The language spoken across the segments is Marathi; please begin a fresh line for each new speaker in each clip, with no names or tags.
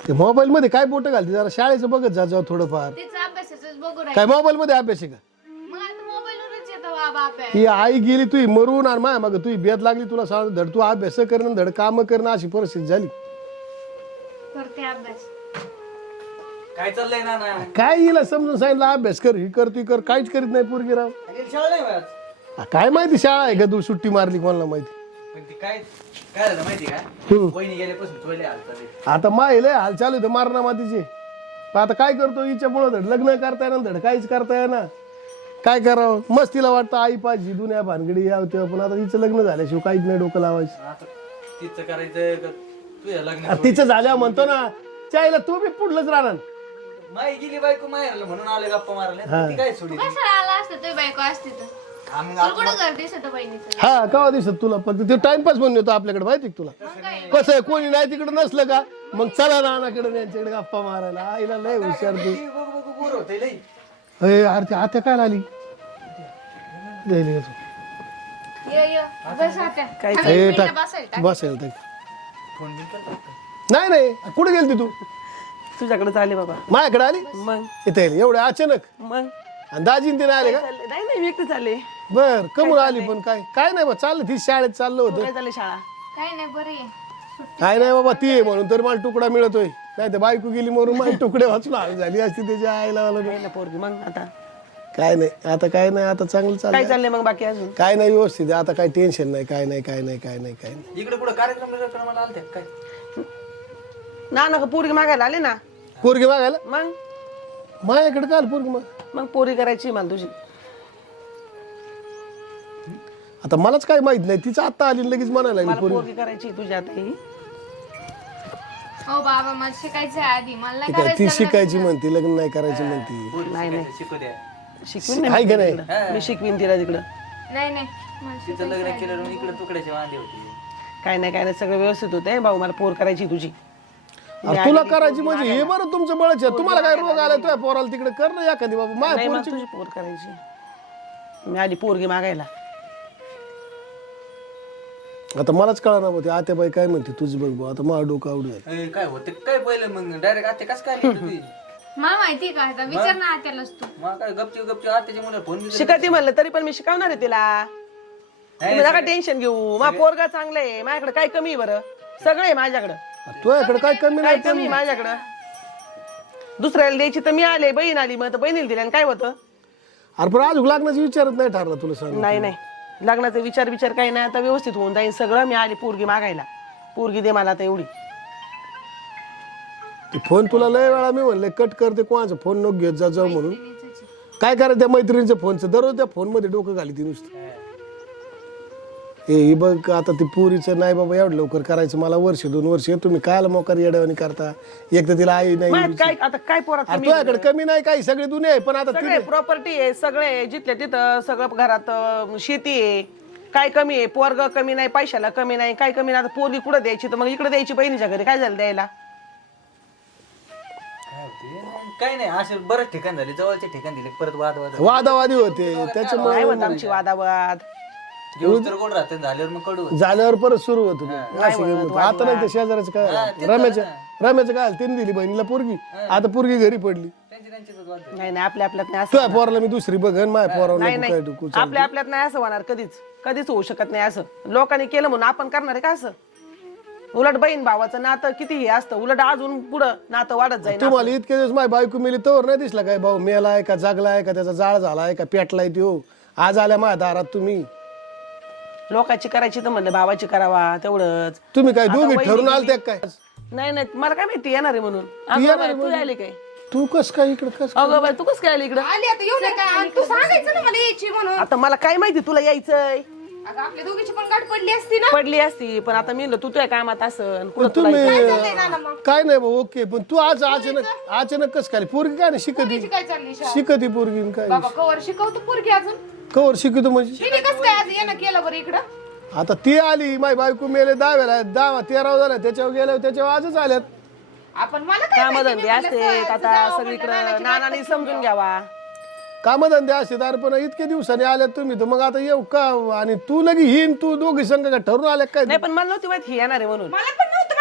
ते मोबाईल मध्ये काय बोट घालते जरा शाळेचं बघत जा जाऊ थोडंफार.
तिचा अभ्यासाचंच बघू राहील.
काय मोबाईल मध्ये अभ्यास आहे का?
मग आता मोबाईलवरच येतो बाबा अभ्यास.
ही आई गेली तुही मरून आणि माय मग तुही बेद लागली तुला सांग धड तू अभ्यास करणं धड काम करणं अशी परिस्थिती झाली.
करते अभ्यास.
काय चाललंय ना ना
काय हिला समजून सांगितलं अभ्यास कर ही कर ती कर काहीच करीत नाही पोरगी राव.
शाळा नाही आज.
काय माहिती शाळा आहे का तू सुट्टी मारली कोणाला माहिती.
पण ती काय काय झालं माहिती का वहिनी गेल्यापासून चोले हालतात.
आता माहिले हाल चालू आहे मारणा मातीचे. पण आता काय करतो हिच्यामुळं धड लग्न करता येणार धड काहीच करता येणार. काय करावं मस्त तिला वाटतं आई पाहिजे दुनिया भानगडी यावं तेव्हा पण आता हिचं लग्न झाल्याशिवाय काहीच नाही डोकं लावायचं.
आता तिचं करायचं का तुझ्या लग्न
आता तिचं झाल्यावर म्हणतो ना चायला तू बी पुढलंच राहणार.
माई गेली बायको माहेरला म्हणून आले गप्पा मारले ती काय सोडी
कशाला आला असतं तुझी बायको असती तर. तुला कुठं घर दिसत बहिणीचं.
हा कवा दिसत तुला फक्त ते टाइमपास म्हणून येतो आपल्याकडे माहिती का तुला. कसं आहे कोणी नाही तिकडे नसलं का मग चला नानाकडे यांच्याकडे गप्पा मारायला आईला लय हुशार तू.
बोर होते लई.
अरे ती आत्या काय आली
ये बस आता.
ए,
खाली मिनिटं
टाक.
बसायला टाक.
बसेल ते
फोन बिन करतात का?
नाही कुठे गेलती तू.
तुझ्याकडे चालले बाबा.
माझ्याकडे आली
मग
इथे एवढे अचानक
मग
आणि दाजीन ते नाही आले का.
चालले नाही नाही मी एकटे चालले.
बर कमून आली पण काय नाही बा चाललं ती शाळेत चाललं होतं.
काय चालले शाळा.
काही नाही बरं आहे.
काय नाही बाबा ती आहे म्हणून तर मला तुकडा मिळतोय नाही तर बायको गेली म्हणून माझे तुकडे वाचून हाल झाली असती त्याच्या आईला मला
नाही ना पोरगी मग आता
काय नाही आता काय नाही आता चांगलं
काय
चाललं
चाललंय मग बाकी अजून.
काय नाही व्यवस्थित आहे. आता काही टेन्शन नाही काय नाही
इकडे कुठं कार्यक्रम आलते काय
ना ना पोरगी मागायला आले ना.
पोरगी मागायला
मग
माझ्याकडे काय पोरगी
मग पोरी करायची मला तुझी.
आता मलाच काय माहित नाही तिचं आता आली आणि लगेच म्हणायला लागली
मला
पोरगी.
पोरगी करायची तुझी आता ही.
हो बाबा मला शिकायचं आहे आधी मला नाही
ती काय
करायचं
ती
लग्न.
शिकायची म्हणते लग्न नाही करायची म्हणते.
नाही
शिकू द्या
शिकवीन
आहे का नाही
नाही मी शिकवीन तिला तिकडं.
नाही नाही मला
तिचं लग्न केलं इकडे तुकड्याचे वांदे होते.
काय नाही सगळं व्यवस्थित होतंय भाऊ मला पोर करायची तुझी.
अरे तुला करायची म्हणजे हे बरं तुमचं बळच आहे. तुम्हाला काय रोग आला तुझ्या पोराला तिकडे कर ना एखादी बाबा
नाही
माझ्या
मला
पोराची
तुझी पोर करायची. मी आली पोरगी मागायला.
आता मलाच कळणार होते आत्याबाई काय म्हणते तुझं बघ भाऊ आता मला डोकं आवडू आहे.
काय होते काय पहिलं मग डायरेक्ट आता कसं काय केलं तुझी
मला माहिती का आता विचार ना त्यालाच तू.
मग काय गपची आत्याच्या मुलं फोन
शिकती म्हणलं तरी पण मी शिकवणार आहे तिला. तुम्ही नका टेन्शन घेऊ मा पोरगा चांगलं आहे माझ्याकडे काय कमी आहे बरं सगळं आहे माझ्याकडं.
तुझ्याकडे काय कमी
काय
नाही
कमी आहे माझ्याकडं. दुसऱ्याला द्यायची तर मी आले बहीण आली मग बहिणीला दिली आणि काय होतं.
अरे पण अजून लग्नाचं विचारत नाही ठरला तुला सांग.
नाही लग्नाचा विचार काही नाही आता व्यवस्थित होऊन जाईल सगळं. मी आली पोरगी मागायला पोरगी दे मला आता एवढी.
ते फोन तुला लय वेळा मी म्हणले कट करते कोणाचा फोन नको घेत जाऊ म्हणून. काय करायचं त्या मैत्रिणीच्या फोनचं दररोज त्या फोन मध्ये डोकं घाली ती नुसतं. हे बघ आता ती पोरीचं नाही बाबा एवढं लवकर करायचं मला वर्ष 2 वर्ष तुम्ही कायला मोकार येड्यावानी करता. एक तर तिला आई नाही
मग काय आता काय पोरात
अरे तुझ्याकडे कमी नाही काही सगळी दुनिया आहे पण आता
सगळे प्रॉपर्टी आहे सगळे आहे, जिथल्या तिथं सगळं घरात शेती आहे. काय कमी आहे पोरग कमी नाही पैशाला कमी नाही काय कमी नाही. आता पोरगी कुठं द्यायची तर मग इकडे द्यायची बहिणीच्या घरी काय झालं द्यायला.
काय होते काय नाही असे बरेच ठिकाण झाले जवळचे ठिकाण दिले परत वाद
वादावादी होते त्याच्यामुळे
काय म्हणत आमची वादावाद.
दिवस तर गोड राहते झाल्यावर मग कडू
झाल्यावर परत सुरू होत आता नाही ते शेजाऱ्याचं काय रम्याचं काय त्यांनी दिली बहिणीला पोरगी आता पोरगी घरी पडली.
त्यांच्याच वाद
नाही आपल्या आपल्यात नाही असं.
तुझ्या पोराला मी दुसरी बघन माझ्या पोरावर
नाही
नको
नाही
काय डोकं.
आपल्या आपल्यात नाही असं होणार कधीच होऊ शकत नाही असं. लोकांनी केलं म्हणून आपण करणार आहे का असं. उलट बहीण भावाचं नातं किती हे असतं उलट अजून पुढं नातं वाढत जाईल.
तुम्हाला इतके दिवस माझी बायको मिली तोवर नाही दिसला काय भाऊ मेलाय का जागलाय का त्याचा जाळ झालाय का पेटलाय तो आज आल्या माझ्या दारात तुम्ही.
लोकांची करायची तर म्हणलं भावाची करावा तेवढंच.
तुम्ही काय दोघी ठरून आलते काय.
नाही मला काय माहिती येणार आहे म्हणून. अगं बाई, तू आली काय.
तू कस काय इकडे कस
अगं बाई तू कस काय आली इकडं.
आली आता येऊ नका तू सांगायचं ना मला यायची म्हणून.
आता मला काय माहिती तुला यायचंय.
अगं आपल्या दोघीची पण गाठ पडली असती ना.
पडली असती पण आता मी म्हणलं तू तुझ्या कामात असन कुठं तुला
तुम्ही
चाललंय नाना मग
काय नाही भाऊ ओके पण तू आज अचानक कस काय पोरगी काय नाही शिकती
पोरीची काय चालली शाळा?
शिकती पोरगी काय
बाबा कवर शिकवतो पोरगी अजून.
कवर शिकतो म्हणजे
तिने कस काय आज येणं केलं बरं इकडं.
आता ती आली माझी बायको मेले 10 झाल्या त्याच्यावर गेल्या त्याच्यावर आजच आल्यात.
आपण मला काय
काम
माहिती,
धंदे
मी म्हणलं
असते
जायचं,
आता
जावं
सगळीकडे
म्हणलं, नानाची
नानाने
गाठ
समजून घ्यावा.
कामधंदे असते अरे पण इतके दिवसांनी आल्यात तुम्ही तर मग आता येऊ का आणि तू लगी हिन तू दोघी संघ का ठरून आल्या काय
नाही पण मला नव्हती माहिती ही येणार आहे म्हणून.
मला पण नव्हतं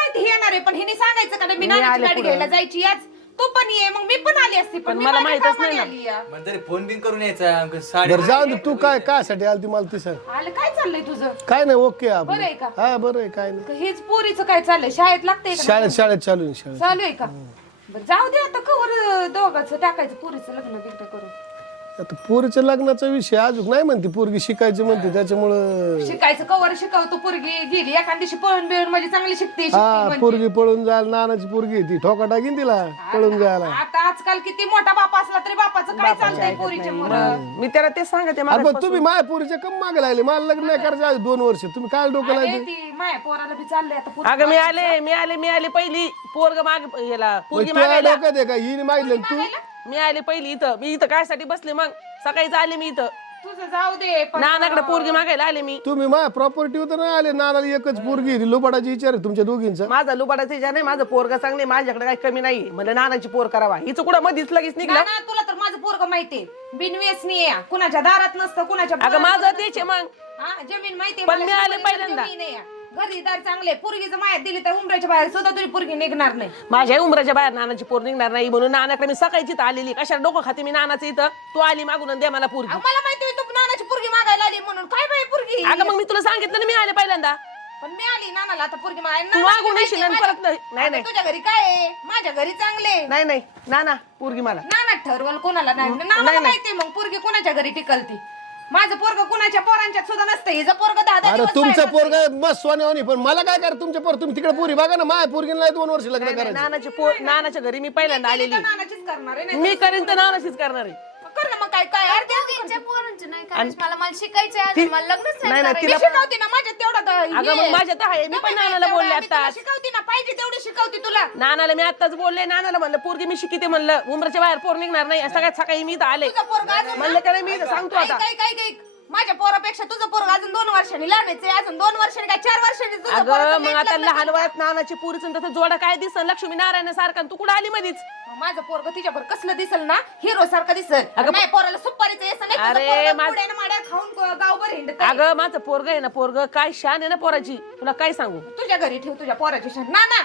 माहिती हे येणार आहे, पण हिने सांगायचं का नाही, मी
मी
नानाची
आले
गाडी
पुढं.
घ्यायला जायची आज, तू पण ये, मग मी पण आली असती,
पण
मी
मला
माझ्या
माहीतच
कामाने
नाही ना.
आली या.
मग तरी फोन बिन करून यायचा साडे
बरं जाऊ दे, तू काय साठी आली ती मला ती सांग.
आलं काय चाललंय तुझं?
काय नाही ओके
बरं आहे का?
आपलं हा बरं आहे काय नाही
हेच पोरीचं काय चाललंय? शाळेत लागतंय का?
शाळेत चालू आहे शाळेत.
चालू आहे का? बरं जाऊ दे आता, कवर दोघांचं टाकायचं पोरीचं लग्न बिग्न करून.
आता पोरीच्या लग्नाचा विषय अजून नाही म्हणते, पोरगी शिकायची म्हणते त्याच्यामुळं
शिकायचं कवर शिकवतो, पोरगी गेली एखाद दिवशी पळून बिळून म्हणजे चांगली शिकते
हा पोरगी पळून जायला, नानाची पोरगी ती ठोका टाकीन तिला पळून जायला.
आता आजकाल किती मोठा बाप असला तरी बापाचं काय चालतंय पोरीच्या मुलं.
मी त्याला तेच सांगते
अरे पण तुम्ही माझ्या पोरीच्या कम मागे लागले, मला लग्न नाही करायचं आज 2 वर्ष, तुम्ही काय डोकं
अरे
लावले?
ती माया पोराला बी चाललंय आता पोरगी.
अगं मी आले पहिली पोरग माग याला पोरगी
तुला
मागायला
डोक्यात आहे का हिने मागितलं आणि तू
मी आले पहिली इथं. मी इथं काय साठी बसले मग सकाळीच आले मी इथं.
तुझं जाऊ दे पण
नानाकडे पोरगी मागायला आले मी.
तुम्ही माझ्या प्रॉपर्टीवर तर नाही आले, नानाला एकच पोरगी आहे, लोबाडाची विचार आहे तुमच्या दोघींचा.
माझा लुबाडाचा विचार नाही, माझं पोरगा चांगले, माझ्याकडे काही कमी नाही. म्हणलं नानाची पोर करावा, हिचं कुठं मधीच लगेच निघलं.
ना तुला तर माझं पोरग माहितीये, बिनव्यसनी आहे, कुणाच्या दारात नसतं, कुणाच्या
अगं माझं तेच आहे मग.
हा जमीन माहितीये
पण
मला,
मी आले
100
पहिल्यांदा.
जमीन आहे. घरीदार चांगले, पोरगीचं मायात दिली तर उमराच्या बाहेर सुद्धा तुझी पोरगी निघणार नाही.
माझ्या उमराच्या बाहेर नानाची पोर निघणार नाही म्हणून नानाकडे मी सकाळची इथं आलेली. कशाला डोकं खाते मी नानाचं इथं? तू आली मागून आणि दे मला पोरगी.
अहो, मला माहिती तू नानाची पोरगी मागायला आली म्हणून. काय बाई पोरगी?
अगं मग मी तुला सांगितलं ना, मी आले पहिल्यांदा.
पण मी आली नानाला आता पोरगी मागायला.
तू
नानाला
मागून
माहिती
येशील आणि
माझ्या-
परत नाही नाही
आता तुझ्या घरी काय आहे? माझ्या घरी चांगले
नाही नाना पोरगी मला.
नाना ठरवल कोणाला नाही. नानाला
नाही.
माहिती मग पोरगी कोणाच्या घरी टिकलती. माझं पोरग कोणाच्या पोरांच्यात सुद्धा नसतं. हिचं पोरग 10
अरे
दिवस
तुमचं
बाहेर
पोरग मस्त सोन्यावानी, पण मला काय करा तुमच्या पोर, तुम्ही तिकडे पोरी बघा ना, माझ्या पोरगीला नाही 2 वर्ष लग्न करायचं.
नानाच्या घरी मी पहिल्यांदा आलेली.
तर नानाचीच करणार आहे. नाही
मी करीन तर नानाशीच करणार आहे.
कर ना मग काय काय अर्ध्या
दोघींच्या पोरांचे नाही करायचं, मला शिकायचंय अजून, मला लग्नच
नाही,
नाही
नाही,
करायचं.
मी
तिला-
शिकवते ना माझ्या तेवढा
अगं मग माझ्या तर आहे, मी पण नानाला बोलले आता.
शिकवते ना, पाहिजे तेवढी शिकवते तुला.
नानाला मी आताच बोलले, नानाला म्हणलं पोरगी मी शिकिते म्हणलं, उमराच्या बाहेर पोर निघणार नाही. सगळ्यात सकाळी मी इथं आले
तुझं पोरग अजून
म्हणलं का नाही, मी इथं सांगतो आता.
काय माझ्या पोरापेक्षा तुझं पोरग अजून 2 वर्षांनी लहानच आहे. अजून 2 वर्षांनी काय 4 वर्षांनी तुझं पोरगं
अगं मग
लेट
आता
लग्न
लहान
करणार.
वयात नानाची पुरीचं तसं जोडा काय दिसन लक्ष्मी नारायण सारखा, तू कुठं आली मधीच?
माझं पोरग तिच्यावर कसलं दिसल ना, हिरो सारखं दिसल. माझ्या पोराला सुपारीचं येस नाही, तुझं
अरे,
पोरगं
मा-
पुड्यानं माड्या खाऊन गावभर हिंडत.
अगं माझं पोरग आहे ना, पोरग काय शान आहे ना पोराची, तुला काय सांगू.
तुझ्या घरी ठेव तुझ्या पोराची शान. ना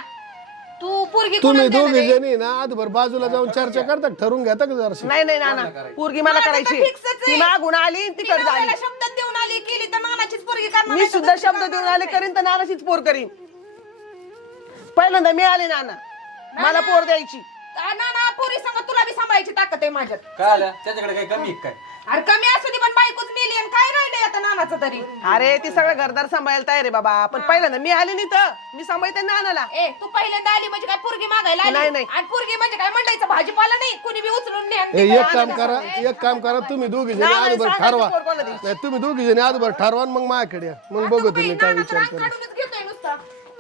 तू पोरगी
तुम्ही
कोणाला देणार
दोघे
आहे?
जणी ना आजभर बाजूला जाऊन चर्चा करता, ठरवून घेता का जरा?
नाही नाना पोरगी मला
माझं तर
करायची.
fixच आहे.
ती मागून आली
ती
तिकड झाली.
नवऱ्याला शब्द देऊन आली, केली तर नानाचीच पोरगी करणार
मी
नाही तर
सुद्धा
दुसरी
शब्द
करणार
देऊन आले,
नाही.
करीन तर नानाचीच पोर करीन. पहिल्यांदा मी आले नाना, मला पोर द्यायची.
नाना पोरी संग तुला बी सांभाळायची ताकद आहे माझ्यात.
काय आलं त्याच्याकडे काही कमी आहे काय?
अरे कमी असू दे पण बायकोच मेली आणि काय राहिलंय आता नानाचं तरी.
अरे ती सगळं घरदार सांभाळायला तयार आहे बाबा, पण पहिल्यांदा मी आले नाही तर मी सांभाळते नानाला.
ए तू पहिल्यांदा आली म्हणजे काय पोरगी मागायला
नाही,
आली?
नाही.
आणि पोरगी म्हणजे काय मंडईचा भाजीपाला नाही, कुणी बी उचलून ने आणि
ए,
ते
एक काम करा तुम्ही दोघी जणी
नाही,
आजभर
सांगायचं
ठरवा.
पोर कोणाला द्यायचं.
नाही तुम्ही दोघी जणी आजभर ठरवा आणि मग माझ्याकडे या. मग बघू तुम्ही काय
नानाचं
विचार
राग
करा.
काढूनच घेतोय नुसता.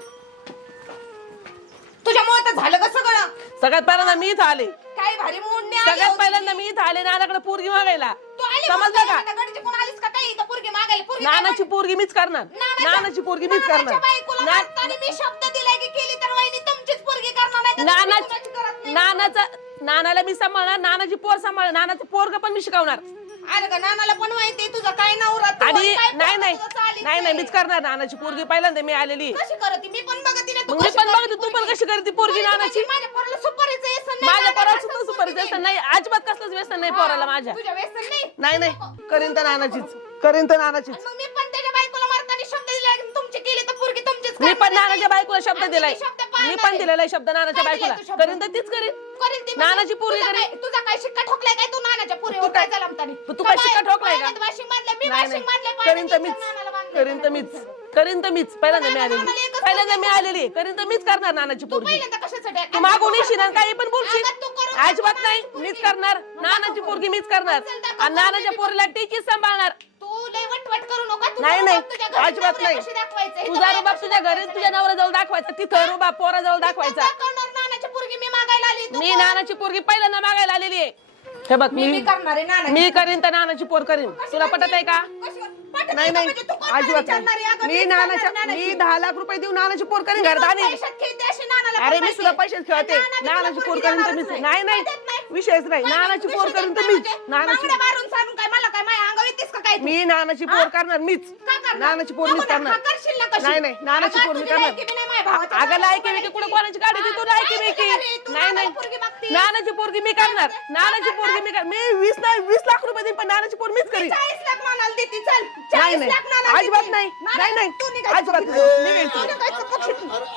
तुझ्यामुळे तर झालं का सगळं?
सगळ्यात पहिल्यांदा मी इथं आले,
काय भारी मोडणे आली
सगळ्यात
होती.
पहिल्यांदा मी इथं आले नानाकडे पोरगी मागायला.
तू आली
समजलं का?
गडीची कोण आलीस का काही? इथं पोरगी मागायला पोरगी काय
नानाची पोरगी मीच करणार, नानाची पोरगी मीच
नानाच्या
करणार.
बायकोला मारताना मी शब्द दिलाय की केली तर वहिनी तुमचीच पोरगी करणार नाही तर तुम्ही कुणाची करत नाही.
नानाला मी सांभाळणार, नानाची पोर सांभाळणार, नानाचं पोरग पण मी शिकवणार.
अरे का नानाला पण माहिती तुझा काय नवरा तू
आणि
काय
नाही
पोरगं तुझं चालीचं
नाही
आहे.
मीच करणार नानाची पोरगी. पहिल्यांदा मी आलेली,
कशी करते मी पण बघते ना, तू
मग मी
कशी
पण
करते
बघते तू पण
पोरगी.
कशी करते पोरगी नानाची.
माझ्या पोराला सुपारीचं व्यसन नाही,
माझ्या
नानाला
पोराला
असं
सुद्धा
सुपारी
सुपारीचं व्यसन नाही, अजिबात कसलंच व्यसन नाही पोराला माझ्या.
तुझ्या व्यसन नाही.
नाही करीन तर नानाचीच, करीन तर नानाचीच.
मग मी पण त्याच्या बायकोला मारताना शब्द दिला की तुमची केली तर पोरगी तुमचीच
मी पण
करणार आहे.
नानाच्या बायकोला शब्द
आणि
दिलाय,
तुम्ही शब्द पाळणार
मी पण
आहे.
दिलेला आहे शब्द नानाच्या
काय दिलाय
बायकोला.
तू शब्द?
करीन तर तीच करीन.
करील ती
नानाची पोरगी
तुझा
करीन.
काय- तुझा काय शिक्का ठोकलाय काय तू नानाच्या पोरीवर
तू काय-
काय झालं म्हणतानी?
तू काय शिक्का ठोकलाय का?
पाण्यात वाशिंग बांधलंय, मी
नाही
वाशिंग बांधलंय,
नाही करीन तर
पाण्यात
मीच,
नानाला बांधलंय.
करीन तर मीच, करीन तर मीच. पहिल्यांदा मी आलेली,
नानाला एकच
पहिल्यांदा मी आलेली, करीन तर मीच करणार नानाची
तू
पोरगी.
पहिल्यांदा कशासाठी आहे?
तू मागून येशील आणि काही पण बोलशील,
अगं तू करू
अजिबात
नको
नाही.
नानाची
मीच
पोरगी.
करणार, नानाची पोरगी मीच करणार
चल दाखव
आणि नानाच्या
पोरगी.
पोरीला टीचीच सांभाळणार.
तू लय वटवट करू नका. तुझा
नाही
रुबाब तुझ्या घरी
अजिबात
नवऱ्या
नाही.
कशी दाखवायचं? इथं
तुझा
बाया
रुबाब
कशी
तुझ्या घरी
दाखवायचं?
तुझ्या नवऱ्याजवळ दाखवायचा, तिथं रुबाब पोराजवळ दाखवायचा.
इथं दाखवणार नानाची पोरगी मी मागायला आली. तू
मी
कोण?
नानाची पोरगी पहिल्यांदा मागायला आलेली आहे. हे बघ
मी करणार आहे नानाची.
मी करीन तर नानाची पोर करीन. तुला पटत आहे का?
कशी- पटत
नाही
का
नाही
म्हणजे तू कोणाला
अजिबात
विचारणार आहे?
नाही.
अगं
मी
मीच
नानाच्या
करणार आहे
मी
नानाची.
10 लाख रुपये देऊन नानाची पोर करीन घरात आणि
पैशात खेळते अशी नानाला
अरे
पण
मी सुद्धा
माहिती.
पैसेच खेळते.
नाना बी तुला
नानाची पोर
पोरगी
करीन तर
देणारच
मीच. नाही नाही
देत नाही.
विषयच नाही.
माझ्या
नानाची पोर
विषय
करीन
देत
तर
नाही
मीच.
म्हणजे?
नानाची
बांगड्या मारून सांगून काय मला काय माझ्या अंगावर येतेस का काय तू?
मी नानाची पोर करणार मीच.
का करणार?
नानाची पोर
नको
मीच
ना,
करणार.
हा करशील ना कशी?
नाही, नाही, नानाची
अगं,
पोर मी
तुझी
करणार.
लायकी बी नाही माझ्या भावाच्या
अगं लायकी बिकी कुठे कोणाची गाडी ती तू लायकी बिकी
तू
नाही
नानाला पोरगी मागतीस.
नानाची पोरगी मी करणार नानाची पोरगी मी करणार मी 20 लाख रुपये देईन पण नानाची पोर मीच करीन
40 लाख नानाला देती चल
नाही
40
नाही
लाख नानाला
अजिबात
देती.
नाही
नाना,
नाही
तू
नाही
निघायचं
अजिबात
पक्षी.
नाही
तू
निघायचं.
निघायचं पक्षी.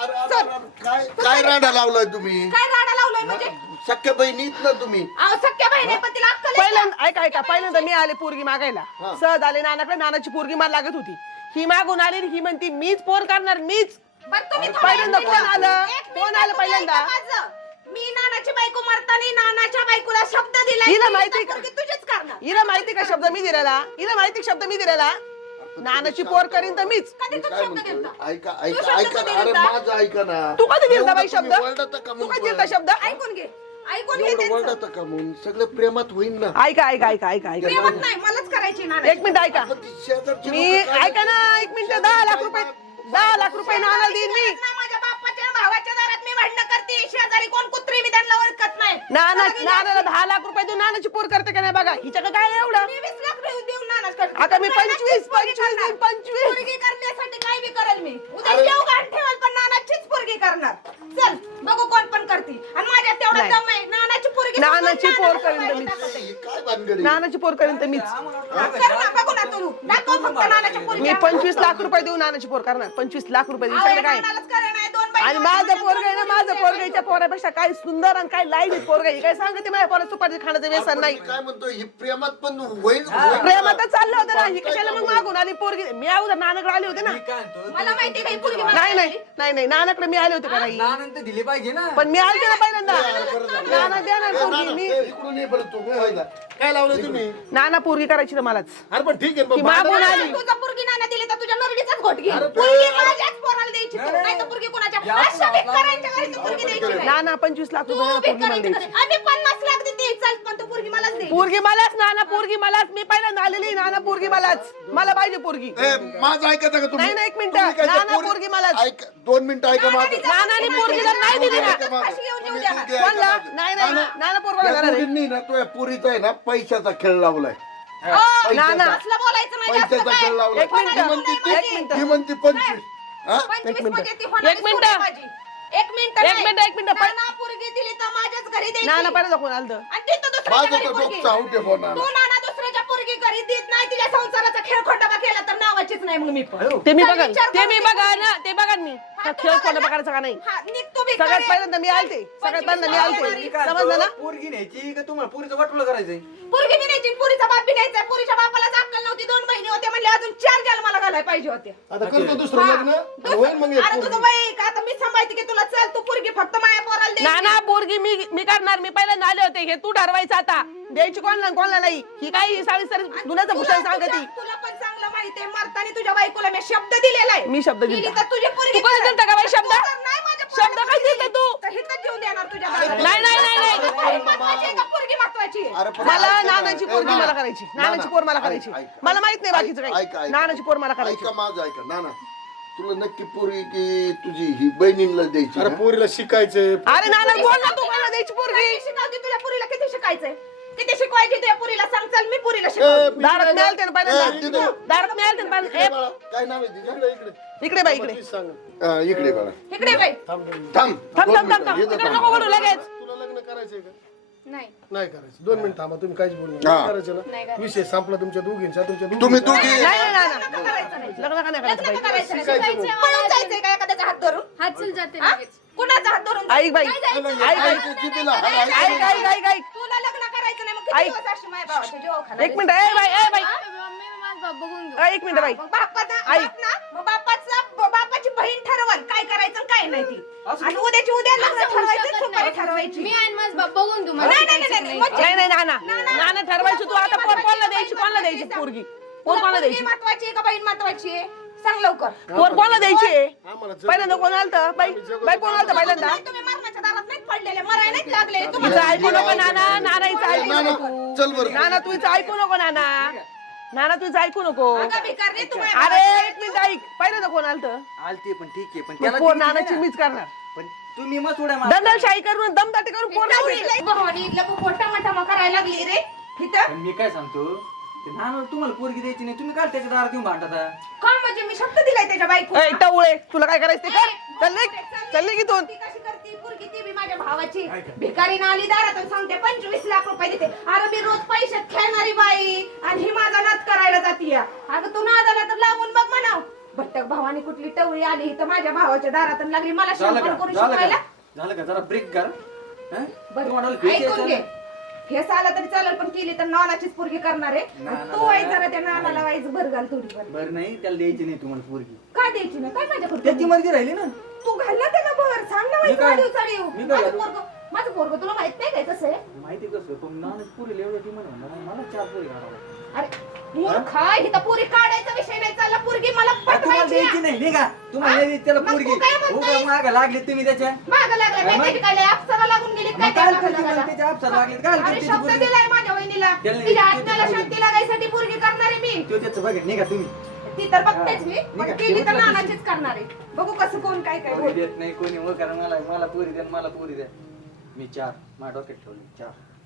काय राडा लावलाय तुम्ही
काय राडा लावलाय म्हणजे
सख्या बहिणीत ना तुम्ही
अहो सख्या बहिणी पण तिला अक्कल आहे का?
पहिल्यांदा ऐका पहिल्यांदा मी आले पोरगी मागायला सहज आले नानाकडे नानाची पोरगी मला लागत होती ही मागून आली आणि ही म्हणती मीच पोर करणार मीच
बरं तुम्ही
पहिल्यांदा कोण आलं?
एक
कोण
मिनिट
आलं
तुम्ही
पहिल्यांदा?
ऐका माझं. मी नानाची बायको मारताना नानाच्या बायकोला शब्द दिलाय
हिला
की
माहिती
इथं पोरगी तुझीच करणार
हिला माहिती का शब्द मी दिलेला हिला माहिती का शब्द मी दिलेला नानाची पोर करीन तर मीच
कधी तू
काय
शब्द
म्हणतोय
दिलता?
ऐका
तू
ऐका
शब्द
ऐका
कधी
ना. अरे
दिलता?
माझं ऐका ना
तू कधी दिलता
एवढं
बाई शब्द
तुम्ही वळडता का
तू
म्हणून
कधी दिलता शब्द
ऐकून घे ऐकून घे
एवढं
त्यांचं.
वळडता का म्हणून सगळं प्रेमात होईल ना
ऐका ऐका ऐका ऐका ऐका
प्रेमात नाही मलाच करायची नाना
एक मिनिट ऐका
पण ती शेजारची
मी
लोकं काय
ऐका ना एक मिनिट 10 लाख रुपये नाना देईन मी
माझ्या बापाच्या भावाच्या दारात मी भांडणं करते शेजारी कोण कुत्री मी त्यांना ओळखत नाही
नानाला 10 लाख रुपये देऊन नानाची पोर करते का नाही बघा हिच्याकडे काय आहे एवढं
मी 20 लाख देऊन नानाच करते.
आता मी
नानाचीच
25
पोरगी करणार.
25
पोरगी करण्यासाठी काय बी करेल मी उद्या जेव गाण ठेवाल पण नानाचीच पोरगी करणार चल बघू कोण पण करती आणि माझ्या तेवढा
नाही.
दम आहे नानाची पोरगी
नानाची
सोडून
पोर
नानाला
करीन तर
बाहेर
मी.
टाकत आहे.
हे काय भानगडी
नानाची पोर करीन तर मीच
कर ना बघू ना तू दाखव फक्त नानाची पोरगी
मी 25 लाख रुपये देऊन नानाची पोर करणार 25 लाख रुपये देऊन
अहो,
सांगते काय
नानालाच करे नाही दोन बाई
आणि माझं पोरग आहे ना माझं पोरगाच्या पोरापेक्षा काय सुंदर आणि काय लाईट पोरग आहे काय सांगते माझ्या पोरा सुपारी खाण्याचं व्यसन नाही
मी काय म्हणतो ही प्रेमात पण होईल
प्रेमातच चाललं होतं ना ही कशाला मग मागून आली पोरगी मी अगोदर नानाकडे आले होते ना
मी काय म्हणतो
मला माहिती आहे ही पोरगी मला
नाही नाही नाही नाही नानाकडे मी आले होते का नाही
नानंतर दिली पाहिजे ना
पण मी आलते ना पहिल्यांदा नाना द्या ना पोरगी मी
इकडून ये बरं तू व्हायला
काय लावलं तुम्ही
नाना पोरगी करायची तर मलाच
अरे पण ठीक आहे
ती
मग
मागून
भांडण-
आली
तुझा पोरगी नाना दिली तर तुझ्या नरडीचाच घोट घे पोरगी माझ्याच पोराला द्यायची तू नाही तर पोरगी कोणाच्या अशा भिकाऱ्यांच्या घरी तू पोरगी द्यायची नाही.
नाना 25 लाख
तू
रुपये पोरगी मला
भिकाऱ्यांच्या
द्यायची
घरी आम्ही 50 लाख देते चल पण तू पोरगी मलाच दे
पोरगी मलाच नाना पोरगी मलाच मी पहिल्यांदा आलेली नाना पोरगी मलाच मला पाहिजे पोरगी
ए, माझं ऐकता का तुम्ही
नाही, नाही, एक मिनिट.
तुम्ही काय त्या
नाना पोरगी मलाच.
ऐक 2 मिनिटं ऐका माझं
नानाने पोरगी जर नाही दिली ना
फाशी घेऊन येऊ द्या.
कोणला नाही नाही नाना पोरगा
त्या
जाणार आहे
पोरींनी ना तो या पोरीचा आहे ना पैशाचा खेळ लावलाय
नाना
असलं बोलायचं नाही जास्त
पैशाचा
काय.
खेळ लावलाय
एक मिनिट,
ती म्हणते
एक
ती-
मिनिट.
ती म्हणते 25 हा
25
मिनिट.
मध्ये ती होणारी
एक मिनिट.
सोडून माझी. एक मिनिट
एक
नाही.
मिनिट, एक मिनिट.
नाना पोरगी दिली तर माझ्याच घरी द्यायची.
नाना पहिल्यांदा कोण आलं
आणि ती तर दुसऱ्याच्या
माझं
घरी
तर
पोरगी.
डोकं चावटे बोलणार
तू नाना दुसऱ्याच्या पोरगी घरी देत नाही तिच्या संसाराचा खेळ खोटाबा केला तर नावाचीच नाही मग मी पण
ते मी
चल,
बघा
विचार
ते
करून
मी
घे.
बघा ना ते बघा मी
हा, तू
खेळ
बघा
कोणा
ना.
बघायचा का नाही
हा, निघ तू बी
सगळ्यात
करे.
पहिल्यांदा मी आलते सगळ्यात पहिल्यांदा मी आलते समजलं ना
पोरगी न्यायची का तुम्हाला पोरीचं वाटोळं करायचंय
पोरगी बी न्यायची पुरीचा बाप बी न्यायचा पुरीच्या बापाला अक्कल नव्हती 2 महिने होते म्हणले अजून 4 जन्माला घालायला पाहिजे होते
आता करतो दुसरं लग्न आणि होईल मग एक
अरे तुझं
पोरगी.
बाई का आता मी सांभाळते की तुला चल तू पोरगी फक्त माया पोराला दे
नाना पोरगी मी करणार मी पहिल्यांदा आले होते हे तू ठरवायचं आता द्यायची कोणाला नाही ही काही साविस्तर दुनाचं भूषण सांगती
तुला पण चांगलं माहिती आहे मरताना तुझ्या बायकोला मी शब्द दिलेला आहे
मी शब्द
दिली
दिलता.
तर तुझी पोरगी
तू कधी
करेल.
दिलता का बाई
तू
शब्द?
जर नाही माझ्या पोराला
शब्द कधी दिलता तू?
तर हिथंच जेवून देणार तुझ्या दारात.
नाही, नाही, नाही, नाही.
तुला बहीण महत्वाची आहे का पोरगी महत्वाची आहे?
अरे पण
मला
ऐका ना.
नानाची
ए,
पोरगी
नाना.
मला करायची
नाना.
नानाची पोर मला करायची
ऐक, ऐक.
मला माहित नाही बाकीचं
ऐका,
काही
ऐका.
नानाची पोर मला करायची
ऐका माझं ऐका नाना तुला नक्की पोरी की तुझी ही बहिणीला द्यायची
अरे
ना?
पोरीला शिकायचंय
अरे नाना बोल ना तू मला द्यायची पोरगी
किती शिकवते तुझ्या पोरीला किती शिकायचंय किती शिकवायची तुझ्या पोरीला सांग चल मी पोरीला
ए,
शिकवते
मी
दारात
काय
मिळाल ते
ए,
पहिल्यांदा
तिथं.
दारात मिळाल ते पहिल्यांदा
इकडे बाळा. काय नाव आहे तिचं?
इकडे
इकडे बाई इकडे
तीच सांग
इकडे बाळा
इकडे बाई
थांब दोन मिनिट.
थांब
थांब
दोन
थांब थांब
मिनिटं.
थांब
इथं
तिकडे
थांब.
नको बोलू लगेच
तुला लग्न करायचंय का
नाही
नाही करायचं 2 मिनिट थांबा तुम्ही काहीच बोलू
हा.
नका करायचं
नाही
ना
करायचं.
विषय संपला तुमच्या दोघींचा तुमच्या
तुम्ही
दोघींचा.
दोघी
नाही नाही नाना
लग्न करायचं नाही
लग्न का नाही करायचं
लग्न
बाई
करायचं नाही.
शिकायचं
शिकायचं
पळून जायचंय का एखाद्याचा हात धरून
हात चल जाते
हा?
लगेच
कुणाचा हात धरून
ऐक बाई
काय जायचं?
ऐक
ऐक, जिभेला हाड
ऐक
ऐक.
ऐक ऐक ऐक
तुला लग्न करायचं नाही मग किती
ऐक.
दिवस अशी माझ्या भावाच्या जीवावर खाणार
एक मिनिट ए बाई ए बाई
मम्मी माझा बाप बघून घेऊ
एक मिनिट बाई
मग बापाचा
ऐक.
बाप ना मग बापाची बहीण ठरवल काय करायचं आणि काय नाही ती आणि उद्याची उद्या लग्न
असं होऊ
ठरवायचं
शकत
सुपारी
नाही.
ठरवायची
मी आणि माझा बाप बघून घेऊ मला
नाही, नाही,
शिकायचं
नाही,
नाही.
नाही.
नाही नाही नाना ठरवायची तू आता पोर कोणाला द्यायची पोरगी पोर कोणाला द्यायची
महत्वाची आहे का बहीण महत्वाची आहे सांग लवकर
पोर कोणाला द्यायची
आम्हाला जग-
पहिल्यांदा कोण आलतं बाई बाई कोण आलतं पहिल्यांदा
नाही, तुम्ही मरणाच्या दारात नाही पडलेले मराय नाही लागले
हिचं
तुम्हाला
ऐकू नको नाना नाना हिचं ऐकू
नाना,
नको
चल बरं.
नाना तू हिचं ऐकू नको नाना नाना तू हिचं ऐकू नको
अगं भिकार रे तुम्हाला
अरे एक मिनिट ऐक पहिल्यांदा कोण आलतं
आलती पण ठीक आहे पण
मग
त्याला
पोर
दिली
नानाची
ना.
मीच करणार
पण तुम्ही मग उड्या मारता.
दंडशाही करून दमदाटी करून पोर नाही भेटत.
भवानी इथलं खूप मोठा मोठा करायला लागली रे इथं
पण मी काय सांगतो ते नाना तुम्हाला पोरगी द्यायची नाही तुम्ही काय त्याच्या दारात येऊन भांडता
का म्हणजे मी शब्द दिलाय त्याच्या बायको
ए, टवळे तुला काय करायचं ते कर चालले की दोन
ती कशी करती पोरगी ती बी माझ्या भावाची भिकारीनं आली दारातून सांगते 25 लाख रुपये देते अरे मी रोज पैशात खेळणारी बाई आणि ही माझा नाद करायला जाती अगं तू नादाला तर लावून बघ म्हणाव भट्टक भावानी कुठली टवळी आली तर माझ्या भावाच्या दारातून लागली मला शंभर करून शिकवायला
झालं का जरा ब्रेक कर हं?
बरं,
तुम्हाला फेस
ऐकून घे
यायचं
फेस आला तरी चालेल पण केली तर नानाचीच पोरगी करणार आहे आणि तू वाईट जरा त्या नानाला व्हायचं भर घाल थोडी
ना? बरं नाही त्याला द्यायची नाही तुम्हाला पोरगी
काय द्यायची ना काय माझ्याकडे
त्याची मर्जी राहिली ना
तू घाल ना त्याला भर सांग ना
मी काय-
वाईट
मी काय घालू?
माझं पोरग तुला माहित नाही काय कसं आहे
माहिती कसं पण नानच पुरी एवढं ती म्हणून मला 4 पोरी घालावं
अरे मूर्खा इथं पुरी काढायचा विषय नाही चालला पुरगी मला
तुम्हाला
पटवायची
द्यायची नाही नाही का तुम्हाला नाही द्यायची त्याला
मग तू
पोरगी
काय म्हणतोय?
माग लागले तुम्ही त्याच्या
माग लागला काय
मग?
त्याची काय लय अप्सरा लागून गेली काय
मग काय
त्या
करते
मागं
मला त्याच्या आपसात लागले काय
अरे
करते
शब्द
पोरगी
दिलाय माझ्या वहिनीला
त्याला-
तिच्या
ते-
आत्म्याला
ते-
शांती लागायसाठी पोरगी करणार आहे मी
तो त्याचं बघा नाही का तुम्ही
ती तर बघतेच मी पण
निघा.
केली तर
एवढं
नानाचीच करणार आहे बघू कसं कोण काय काय
पोरी
बोल
देत नाही कोणी कारण मला पोरी द्या मला पोरी द्या मी 4 माझ्या डोक्यात ठेवले 4